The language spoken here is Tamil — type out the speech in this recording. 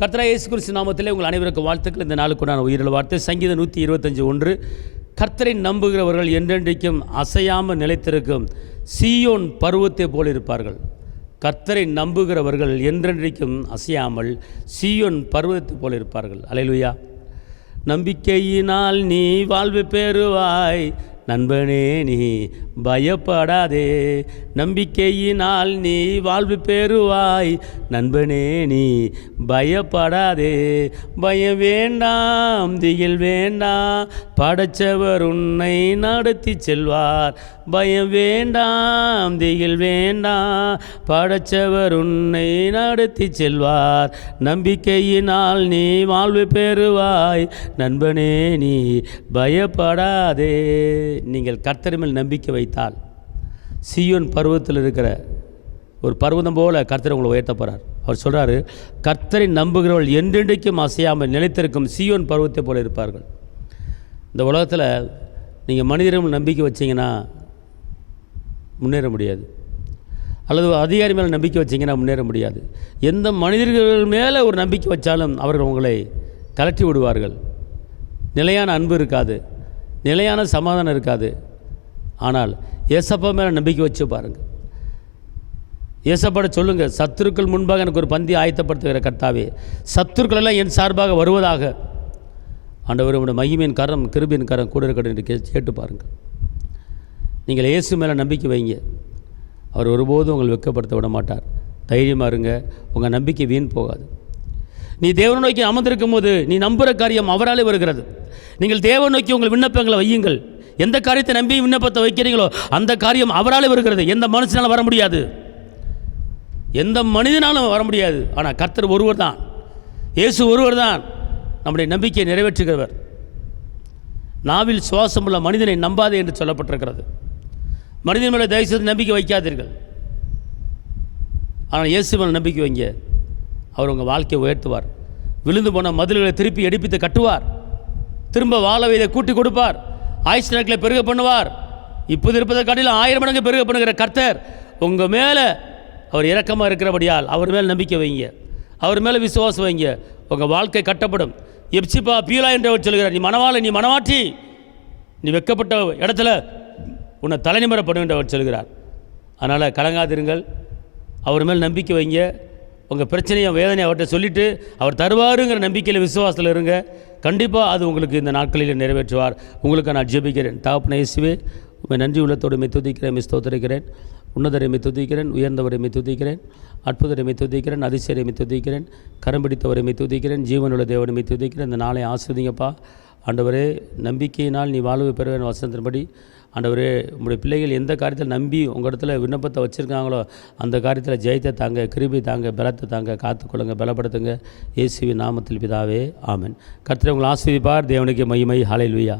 கர்த்தராகிய இயேசு கிறிஸ்து நாமத்திலே உங்கள் அனைவருக்கும் வாழ்த்துக்கள். இந்த நாளுக்குண்டான உயிரிழ வார்த்தை சங்கீதம் 125:1. கர்த்தரை நம்புகிறவர்கள் என்றென்றைக்கும் அசையாமல் நிலைத்திருக்கும் சீயோன் பருவத்தை போல் இருப்பார்கள். கர்த்தரை நம்புகிறவர்கள் என்றென்றைக்கும் அசையாமல் சீயோன் பருவத்தை போல் இருப்பார்கள். அல்லேலூயா. நம்பிக்கையினால் நீ வாழ்வு பெறுவாய், நண்பனே நீ பயப்படாதே. நம்பிக்கையினால் நீ வாழ்வு பெறுவாய், நண்பனே நீ பயப்படாதே. பயம் வேண்டாம், திகில் வேண்டாம், படைச்சவர் உன்னை நடத்தி செல்வார். பயம் வேண்டாம், திகில் வேண்டாம், படைச்சவர் உன்னை நடத்தி செல்வார். நம்பிக்கையினால் நீ வாழ்வு பெறுவாய், நண்பனே நீ பயப்படாதே. நீங்கள் கர்த்தர் மேல் நம்பிக்கை வைத்தால் சீயோன் பருவத்தில் இருக்கிற ஒரு பர்வதம் போல கர்த்தர் உங்களை உயர்த்த போகிறார். அவர் சொல்கிறாரு, கர்த்தரை நம்புகிறவர்கள் என்றென்றைக்கும் அசையாமல் நிலைத்திருக்கும் சீயோன் பருவத்தை போல இருப்பார்கள். இந்த உலகத்தில் நீங்கள் மனிதர்கள் நம்பிக்கை வச்சிங்கன்னா முன்னேற முடியாது, அல்லது அதிகாரி மேலே நம்பிக்கை வச்சிங்கன்னா முன்னேற முடியாது. எந்த மனிதர்கள் மேலே ஒரு நம்பிக்கை வச்சாலும் அவர்கள் உங்களை கலட்டி விடுவார்கள். நிலையான அன்பு இருக்காது, நிலையான சமாதானம் இருக்காது. ஆனால் ஏசப்பா மேலே நம்பிக்கை வச்சு பாருங்கள். ஏசப்பாட சொல்லுங்கள், சத்துருக்கள் முன்பாக எனக்கு ஒரு பந்தி ஆயத்தப்படுத்துகிற கர்த்தாவே, சத்துருக்கள் எல்லாம் என் சார்பாக வருவதாக. ஆண்டவர் உடைய மகிமையின் கரம் கிருபையின் கரம் கூட இருக்கட்டும் என்று கேட்டு பாருங்கள். நீங்கள் இயேசு மேலே நம்பிக்கை வைங்க, அவர் ஒருபோதும் உங்களை வெட்கப்படுத்த விட மாட்டார். தைரியமாக இருங்க, உங்கள் நம்பிக்கை வீண் போகாது. நீ தேவனை நோக்கி அமர்ந்திருக்கும் போது நீ நம்புகிற காரியம் அவராலே வருகிறது. நீங்கள் தேவனை நோக்கி உங்கள் விண்ணப்பங்களை வையுங்கள். எந்த காரியத்தை நம்பி விண்ணப்பத்தை வைக்கிறீங்களோ அந்த காரியம் அவராலே வருகிறது. எந்த மனுஷனாலும் வர முடியாது, எந்த மனிதனாலும் வர முடியாது. ஆனால் கர்த்தர் ஒருவர் தான், இயேசு ஒருவர் தான் நம்முடைய நம்பிக்கையை நிறைவேற்றுகிறவர். நாவில் சுவாசமுள்ள மனிதனை நம்பாதே என்று சொல்லப்பட்டிருக்கிறது. மனிதன் மேலே தயவுசெய்து நம்பிக்கை வைக்காதீர்கள். ஆனால் இயேசு மேலே நம்பிக்கை வைங்க, அவர் உங்கள் வாழ்க்கையை உயர்த்துவார். விழுந்து போன மதில்களை திருப்பி எடுப்பித்து கட்டுவார். திரும்ப வாழ வைதை கூட்டி கொடுப்பார். ஆயுஷ் நாட்களை பெருக பண்ணுவார். இப்போது இருப்பதை காட்டிலும் 1000 மடங்கு பெருக பண்ணுகிற கர்த்தர் உங்கள் மேலே அவர் இரக்கமாக இருக்கிறபடியால் அவர் மேலே நம்பிக்கை வைங்க, அவர் மேலே விசுவாசம் வைங்க. உங்கள் வாழ்க்கை கட்டப்படும். எப்சிபா பீலா என்றவர் சொல்கிறார், நீ மனவாள, நீ மனமாற்றி, நீ வெட்கப்பட்ட இடத்துல உன்னை தலைநிமரப்படும் என்று அவர் சொல்கிறார். அதனால் கலங்காதிருங்கள், அவர் மேல் நம்பிக்கை வைங்க. உங்கள் பிரச்சனையை வேதனையை அவர்கிட்ட சொல்லிவிட்டு அவர் தருவாருங்கிற நம்பிக்கையில் விசுவாசத்தில் இருங்க. கண்டிப்பாக அது உங்களுக்கு இந்த நாட்களில் நிறைவேற்றுவார். உங்களுக்கு நான் ஜெபிக்கிறேன். தகப்பனே இயேசுவே, உண்மை நன்றி உள்ளத்தோடு துதிக்கிறேன், ஸ்தோத்திரிக்கிறேன். உன்னதரை துதிக்கிறேன், உயர்ந்தவரை துதிக்கிறேன், அற்புதரை துதிக்கிறேன், அதிசயரை துதிக்கிறேன், கரம் பிடித்தவரை துதிக்கிறேன், ஜீவனுள்ள தேவனை துதிக்கிறேன். இந்த நாளை ஆசீர்வதிங்கப்பா. ஆண்டவரே, நம்பிக்கையினால் நீ வாழ்வு பெறுவேன் வசனத்தின்படி. ஆண்டவரே, உங்களுடைய பிள்ளைகள் எந்த காரியத்தில் நம்பி உங்கள் இடத்துல விண்ணப்பத்தை வச்சுருக்காங்களோ அந்த காரியத்தில் ஜெயத்தை தாங்க, கிருபை தாங்க, பலத்தை தாங்க, காத்துக்கொள்ளுங்க, பலப்படுத்துங்க. இயேசுவின் நாமத்தில் பிதாவே, ஆமென். கர்த்தர் உங்களை ஆசீர்வதிப்பார். தேவனுக்கு மகிமை. ஹல்லேலூயா.